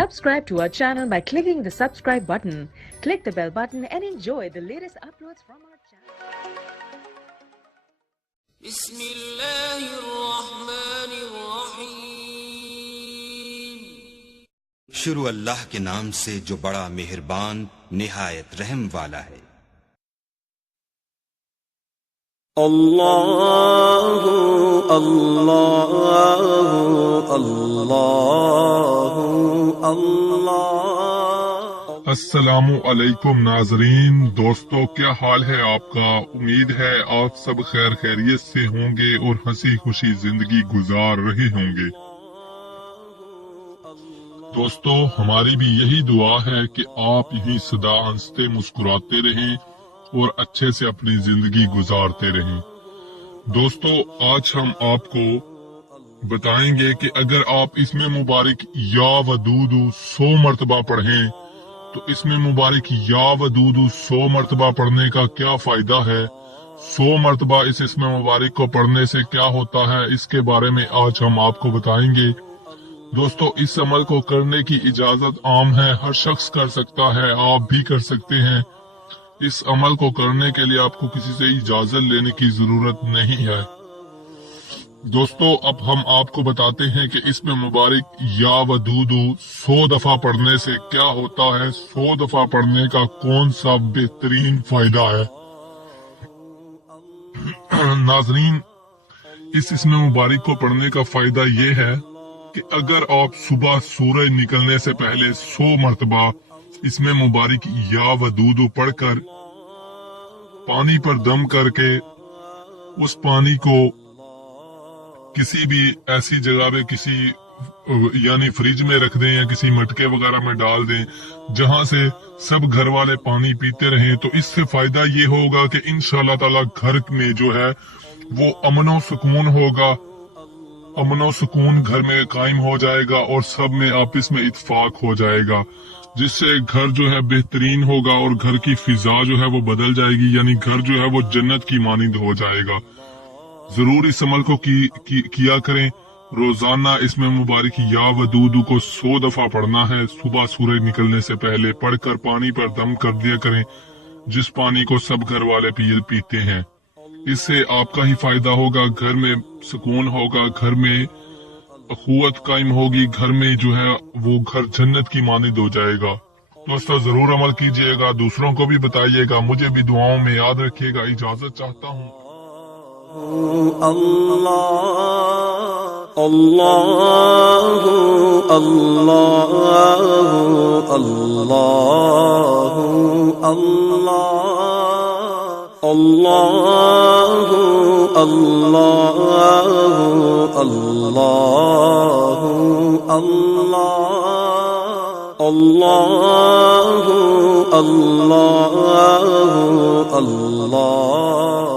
Subscribe to our channel by clicking the subscribe button. Click the bell button and enjoy the latest uploads from our channel. بسم اللہ الرحمن الرحیم شروع اللہ کے نام سے جو بڑا مہربان نہایت رحم والا ہے۔ اللہ اللہ اللہ اللہ۔ السلام علیکم ناظرین، دوستو، کیا حال ہے آپ کا؟ امید ہے آپ سب خیر خیریت سے ہوں گے اور ہنسی خوشی زندگی گزار رہے ہوں گے۔ دوستو، ہماری بھی یہی دعا ہے کہ آپ یہی سدا ہنستے مسکراتے رہیں اور اچھے سے اپنی زندگی گزارتے رہیں۔ دوستو، آج ہم آپ کو بتائیں گے کہ اگر آپ اس میں مبارک یا ودود 100 مرتبہ پڑھیں تو اس میں مبارک یا ودود 100 مرتبہ پڑھنے کا کیا فائدہ ہے، 100 مرتبہ اس اسم مبارک کو پڑھنے سے کیا ہوتا ہے، اس کے بارے میں آج ہم آپ کو بتائیں گے۔ دوستو، اس عمل کو کرنے کی اجازت عام ہے، ہر شخص کر سکتا ہے، آپ بھی کر سکتے ہیں۔ اس عمل کو کرنے کے لیے آپ کو کسی سے اجازت لینے کی ضرورت نہیں ہے۔ دوستو، اب ہم آپ کو بتاتے ہیں کہ اس میں مبارک یا ودود 100 دفعہ پڑھنے سے کیا ہوتا ہے، 100 دفعہ پڑھنے کا کون سا بہترین فائدہ ہے۔ ناظرین، اس اسم مبارک کو پڑھنے کا فائدہ یہ ہے کہ اگر آپ صبح سورج نکلنے سے پہلے 100 مرتبہ اس میں مبارک یا ودود پڑھ کر پانی پر دم کر کے اس پانی کو کسی بھی ایسی جگہ پہ یعنی فریج میں رکھ دیں یا کسی مٹکے وغیرہ میں ڈال دیں جہاں سے سب گھر والے پانی پیتے رہیں، تو اس سے فائدہ یہ ہوگا کہ انشاءاللہ تعالی گھر میں جو ہے وہ امن و سکون ہوگا، امن و سکون گھر میں قائم ہو جائے گا اور سب میں آپس میں اتفاق ہو جائے گا، جس سے گھر جو ہے بہترین ہوگا اور گھر کی فضا جو ہے وہ بدل جائے گی، یعنی گھر جو ہے وہ جنت کی مانند ہو جائے گا۔ ضرور اس عمل کو کیا کریں۔ روزانہ اس میں مبارک یا ودود کو 100 دفعہ پڑھنا ہے، صبح سورج نکلنے سے پہلے پڑھ کر پانی پر دم کر دیا کریں، جس پانی کو سب گھر والے پیتے ہیں۔ اس سے آپ کا ہی فائدہ ہوگا، گھر میں سکون ہوگا، گھر میں اخوت قائم ہوگی، گھر میں جو ہے وہ گھر جنت کی مانند ہو جائے گا۔ دوستو، ضرور عمل کیجئے گا، دوسروں کو بھی بتائیے گا، مجھے بھی دعاؤں میں یاد رکھیے گا۔ اجازت چاہتا ہوں۔ اللہ اللہ اللہ اللہ اللہ اللہ اللہ اللہ اللہ اللہ اللہ